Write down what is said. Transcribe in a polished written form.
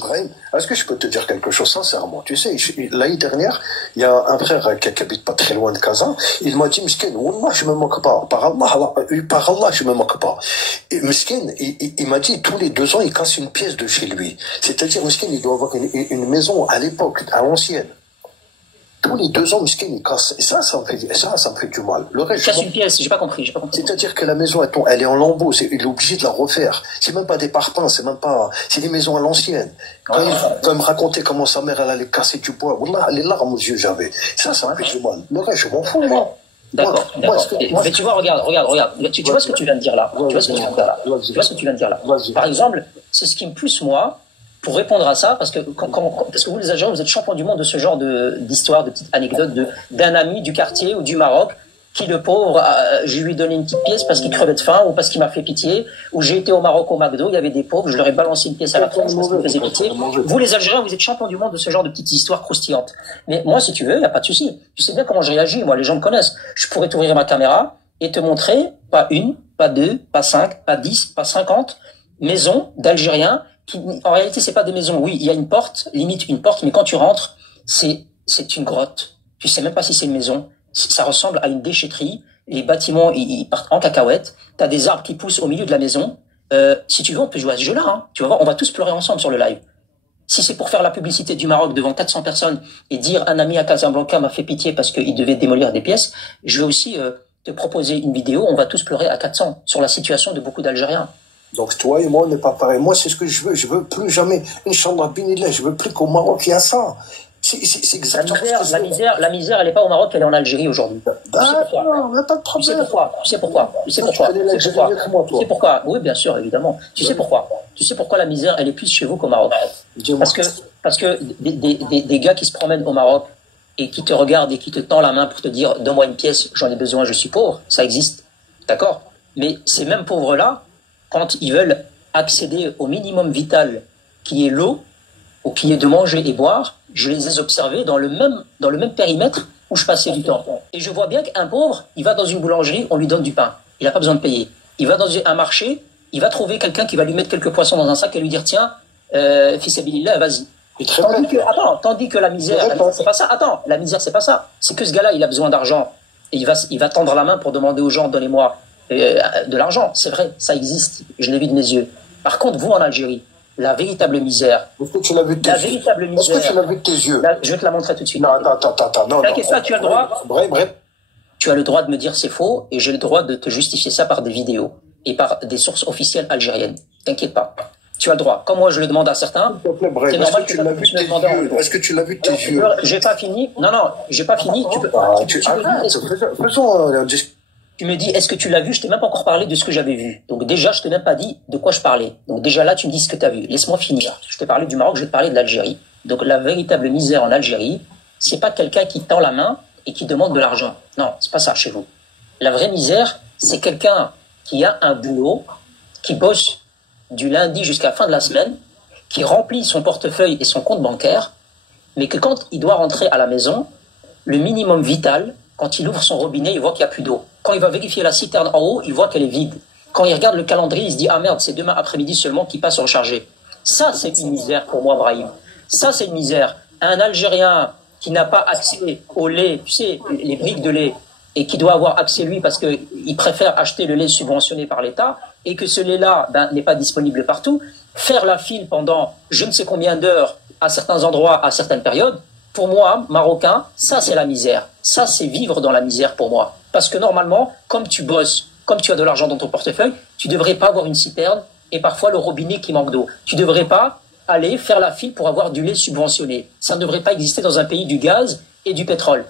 Brahim, est-ce que je peux te dire quelque chose sincèrement? Tu sais, l'année dernière, il y a un frère qui habite pas très loin de Kazan. Il m'a dit, Miskin, Wallah, je me moque pas. Par Allah, je me moque pas. Et Miskin, il m'a dit, tous les 2 ans, il casse une pièce de chez lui. C'est-à-dire, Miskin, il doit avoir une maison à l'époque, à l'ancienne. Tous les 2 ans, Miskin, il casse. Et ça me fait du mal. Le reste, casse une pièce, j'ai pas compris. C'est-à-dire que la maison, elle est en lambeaux, il est obligé de la refaire. C'est même pas des parpaings, c'est des maisons à l'ancienne. Quand il me racontait comment sa mère, elle allait casser du bois, Wallah, les larmes aux yeux j'avais. Ça me fait du mal. Le reste, je m'en fous, moi. D'accord. Mais tu vois, regarde. Tu vois ce que tu viens de dire là. Tu vois ce que tu viens de dire là. Par exemple, c'est ce qui me pousse, moi, pour répondre à ça, parce que vous les Algériens, vous êtes champions du monde de ce genre d'histoire, de petites anecdotes d'un ami du quartier ou du Maroc qui, le pauvre, je lui ai donné une petite pièce parce qu'il crevait de faim ou parce qu'il m'a fait pitié, ou j'ai été au Maroc au McDo, il y avait des pauvres, je leur ai balancé une pièce à la tronche parce qu'ils me faisaient pitié. Vous les Algériens, vous êtes champions du monde de ce genre de petites histoires croustillantes. Mais moi, si tu veux, il n'y a pas de souci. Tu sais bien comment je réagis, moi, les gens me connaissent. Je pourrais t'ouvrir ma caméra et te montrer pas une, pas deux, pas 5, pas 10, pas 50 maisons d'Algériens qui, en réalité, c'est pas des maisons. Oui, il y a une porte, limite une porte, mais quand tu rentres, c'est une grotte. Tu sais même pas si c'est une maison. Ça ressemble à une déchetterie. Les bâtiments, ils partent en cacahuète. T'as des arbres qui poussent au milieu de la maison. Si tu veux, on peut jouer à ce jeu-là, hein. Tu vas voir, on va tous pleurer ensemble sur le live. Si c'est pour faire la publicité du Maroc devant 400 personnes et dire un ami à Casablanca m'a fait pitié parce qu'il devait démolir des pièces, je vais aussi te proposer une vidéo. On va tous pleurer à 400 sur la situation de beaucoup d'Algériens. Donc toi et moi, on n'est pas pareil. Moi, c'est ce que je veux. Je veux plus jamais, Inch'Allah, binillah, je veux plus qu'au Maroc, il y a ça. C'est exactement la misère, elle n'est pas au Maroc, elle est en Algérie aujourd'hui. Non, il n'y a pas de problème. Tu sais pourquoi? Oui, bien sûr, évidemment. Tu sais pourquoi la misère, elle est plus chez vous qu'au Maroc? Parce que des gars qui se promènent au Maroc et qui te regardent et qui te tendent la main pour te dire, donne-moi une pièce, j'en ai besoin, je suis pauvre, ça existe. D'accord? Mais ces mêmes pauvres-là, quand ils veulent accéder au minimum vital, qui est l'eau, ou qui est de manger et boire, je les ai observés dans le même périmètre où je passais du temps. Et je vois bien qu'un pauvre, il va dans une boulangerie, on lui donne du pain. Il n'a pas besoin de payer. Il va dans un marché, il va trouver quelqu'un qui va lui mettre quelques poissons dans un sac et lui dire, tiens, fils Abilillah, vas-y. Tandis que la misère, c'est pas ça. Attends, la misère, c'est pas ça. C'est que ce gars-là, il a besoin d'argent. Et il va tendre la main pour demander aux gens, donnez-moi de l'argent. C'est vrai, ça existe. Je l'ai vu de mes yeux. Par contre, vous, en Algérie, la véritable misère. Est-ce que tu l'as vu de tes yeux? Est-ce que tu l'as vu de tes yeux? Je vais te la montrer tout de suite. Non, attends. T'inquiète pas, tu as le droit. Bref. Tu as le droit de me dire c'est faux et j'ai le droit de te justifier ça par des vidéos et par des sources officielles algériennes. T'inquiète pas. Tu as le droit. Comme moi, je le demande à certains. C'est normal que tu l'as vu de tes yeux. Est-ce que tu l'as vu de tes yeux? J'ai pas fini. Non, j'ai pas fini. Tu me dis, est-ce que tu l'as vu? Je t'ai même pas encore parlé de ce que j'avais vu. Donc déjà, je t'ai même pas dit de quoi je parlais. Donc déjà là, tu me dis ce que tu as vu. Laisse-moi finir. Je t'ai parlé du Maroc, je vais te parler de l'Algérie. Donc la véritable misère en Algérie, c'est pas quelqu'un qui tend la main et qui demande de l'argent. Non, c'est pas ça chez vous. La vraie misère, c'est quelqu'un qui a un boulot, qui bosse du lundi jusqu'à la fin de la semaine, qui remplit son portefeuille et son compte bancaire, mais que quand il doit rentrer à la maison, le minimum vital, quand il ouvre son robinet, il voit qu'il n'y a plus d'eau. Quand il va vérifier la citerne en haut, il voit qu'elle est vide. Quand il regarde le calendrier, il se dit « Ah merde, c'est demain après-midi seulement qu'il passe rechargé. » Ça, c'est une misère pour moi, Brahim. Ça, c'est une misère. Un Algérien qui n'a pas accès au lait, tu sais, les briques de lait, et qui doit avoir accès, lui, parce qu'il préfère acheter le lait subventionné par l'État, et que ce lait-là n'est pas disponible partout, faire la file pendant je ne sais combien d'heures à certains endroits, à certaines périodes, pour moi, Marocain, ça c'est la misère. Ça c'est vivre dans la misère pour moi. Parce que normalement, comme tu bosses, comme tu as de l'argent dans ton portefeuille, tu ne devrais pas avoir une citerne et parfois le robinet qui manque d'eau. Tu ne devrais pas aller faire la file pour avoir du lait subventionné. Ça ne devrait pas exister dans un pays du gaz et du pétrole.